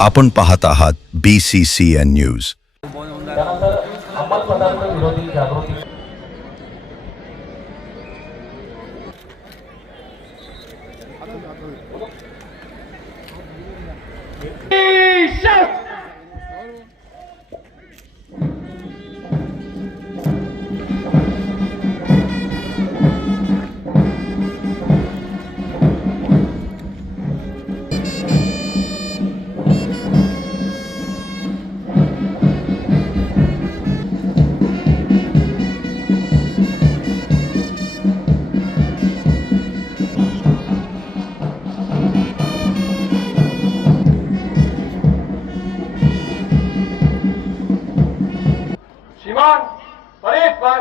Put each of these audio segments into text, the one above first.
आपण पाहत आहात BCCN न्यूज। त्यानंतर अंमलपदार्थ विरोधी जागृती श्रीमान परेड पर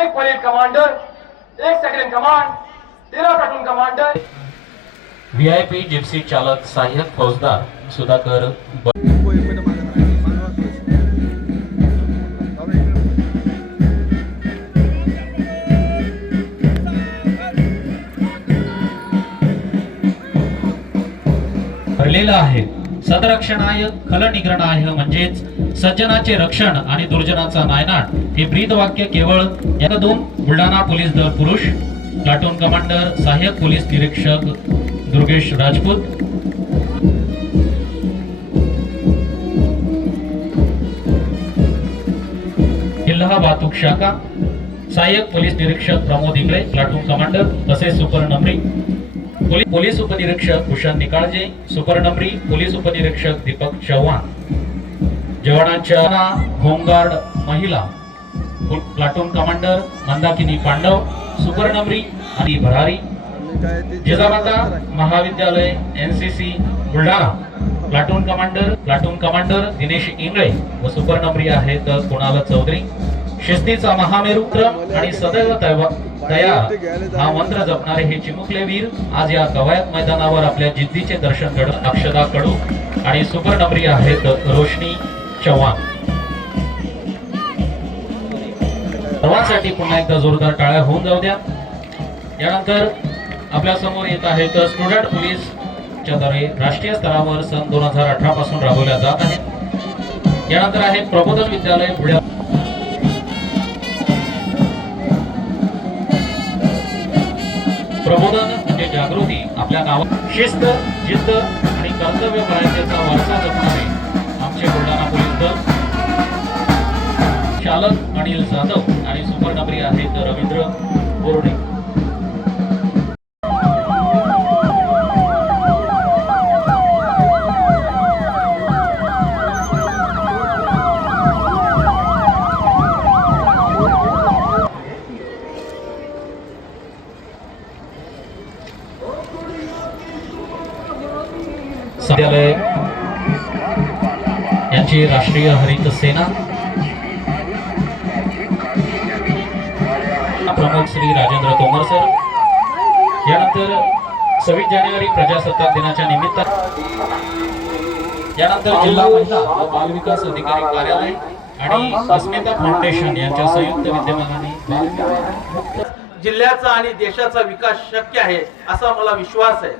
एक परेड कमांडर, एक second command, 13 platoon commander, VIP Gypsy चालक सहाय्यक फौजदार सुधाकर भरलेला आहे। सदरक्षणाय खलनिग्रहणाय म्हणजेच सज्जनाचे रक्षण आणि दुर्जनाचा नायनाट हे ब्रीद वाक्य केवळ या दोन बुलढाणा पोलीस दल पुरुष प्लाटून कमांडर सहाय्यक पोलीस निरीक्षक दुर्गेश राजपूत, जिल्हा वाहतूक शाखा सहाय्यक पोलीस निरीक्षक प्रमोद इंगळे प्लाटून कमांडर तसेच सुपरनंबरी पोलीस उपनिरीक्षक भूषण निकाळजे, सुपरनंबरी पोलीस उपनिरीक्षक दीपक चव्हाण, जवानांच्या होमगार्ड महिला platoon commander Mandakini Pandav, supernumerary आणि भरारी, जिजामाता महाविद्यालय NCC Buldhana platoon commander Dinesh Ingle व सुपरनंबरी आहेत कुणाल चौधरी। शिस्तीचा महामेरू आणि सदैव तयार हा मंत्र जपणारे हे चिमुकले वीर आज या कवायत मैदानावर आपल्या जिद्दीचे दर्शन घडवून अक्षदा कडू आणि सुपरनंबरी आहेत रोशनी चव्हाण। सर्वांसाठी पुन्हा एकदा जोरदार टाळ्या होऊन जाऊ द्या। यानंतर आपल्या समोर येत आहेत स्टुडंट पोलीस च्या द्वारे राष्ट्रीय स्तरावर सन 2018 पासून राबवल्या जात आहेत। यानंतर आहे प्रबोधन विद्यालय बुलढाणा। प्रबोधन म्हणजे जागृती, आपल्या गावात शिस्त, जिद्द आणि कर्तव्य परायणाचा वारसा जपणारे आमचे बुलढाणा पोलीस दल चालक अनिल जाधव आणि सुपरनंबरी आहेत रवींद्र बोर्डे। विद्यालय यांची राष्ट्रीय हरित सेना प्रमुख श्री राजेंद्र तोमर सर। यानंतर 26 जानेवारी प्रजासत्ताक दिनाच्या निमित्ताने यानंतर जिल्हा महिला व बाल विकास अधिकारी कार्यालय आणि अस्मिता फाउंडेशन यांच्या संयुक्त विद्यमानाने जिल्ह्याचा आणि देशाचा विकास शक्य आहे असा मला विश्वास आहे।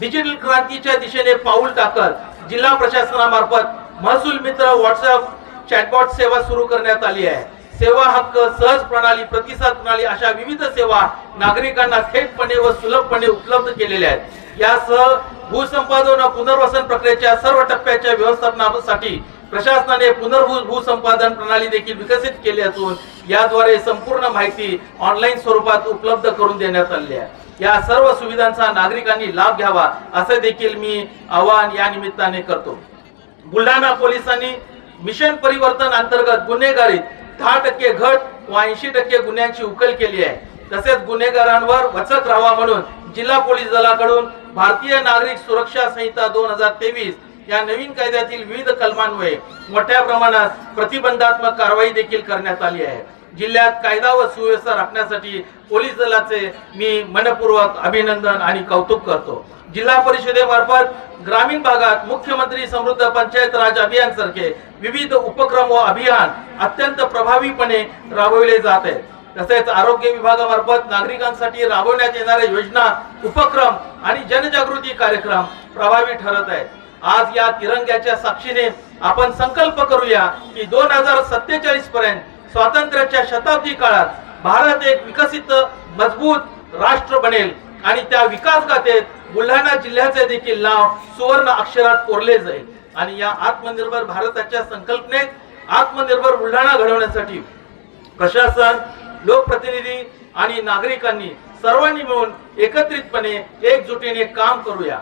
डिजिटल क्रांतीच्या दिशेने पाऊल टाकत जिल्हा प्रशासनामार्फत महसूल मित्र व्हॉट्सअप चॅटबॉट सेवा सुरू करण्यात आली आहे। सेवा हक्क, सहज प्रणाली, प्रतिसाद प्रणाली अशा विविध सेवा नागरिकांना थेटपणे व सुलभपणे उपलब्ध केलेल्या आहेत। यासह भूसंपादन व पुनर्वसन प्रक्रियेच्या सर्व टप्प्याच्या व्यवस्थापनासाठी प्रशासनाने पुनर्भूत भूसंपादन प्रणाली देखील विकसित केली असून याद्वारे संपूर्ण माहिती ऑनलाईन स्वरूपात उपलब्ध करून देण्यात आली आहे। या सर्व सुविधांचा नागरिकांनी लाभ घ्यावा असे देखील मी आवाहन या निमित्ताने करतो। बुलढाणा पोलिसांनी मिशन परिवर्तन अंतर्गत गुन्हेगारीत 10% घट व 80% गुन्ह्यांची उकल केली आहे। तसेच गुन्हेगारांवर वचक राहावा म्हणून जिल्हा पोलीस दलाकडून भारतीय नागरिक सुरक्षा संहिता 2023 या नवीन कायद्यातील विविध कलमांमुळे मोठ्या प्रमाणात प्रतिबंधात्मक कारवाई देखील करण्यात आली आहे। जिल्ह्यात कायदा व सुव्यवस्था राखण्यासाठी पोलीस दलाचे मी मनपूर्वक अभिनंदन आणि कौतुक करतो। जिल्हा परिषदेमार्फत ग्रामीण भागात मुख्यमंत्री समृद्ध पंचायत राज अभियान सारखे विविध उपक्रम व अभियान अत्यंत प्रभावीपणे राबवले जात आहेत। तसेच आरोग्य विभागामार्फत नागरिकांसाठी राबवण्यात येणाऱ्या योजना, उपक्रम आणि जनजागृती कार्यक्रम प्रभावी ठरत आहेत। आज या तिरंग्याच्या साक्षीने आपण संकल्प करूया की 2047 पर्यंत स्वातंत्र्याच्या शताब्दी काळात भारत एक विकसित मजबूत राष्ट्र बनेल आणि त्या विकास गाथेत बुलढाणा जिल्ह्याचे देखील नाव सुवर्ण अक्षरात कोरले जाईल। आणि या आत्मनिर्भर भारताच्या संकल्पनेत आत्मनिर्भर बुलढाणा घडवण्यासाठी प्रशासन, लोकप्रतिनिधी आणि नागरिकांनी सर्वांनी मिळून एकत्रितपणे एकजुटीने काम करूया।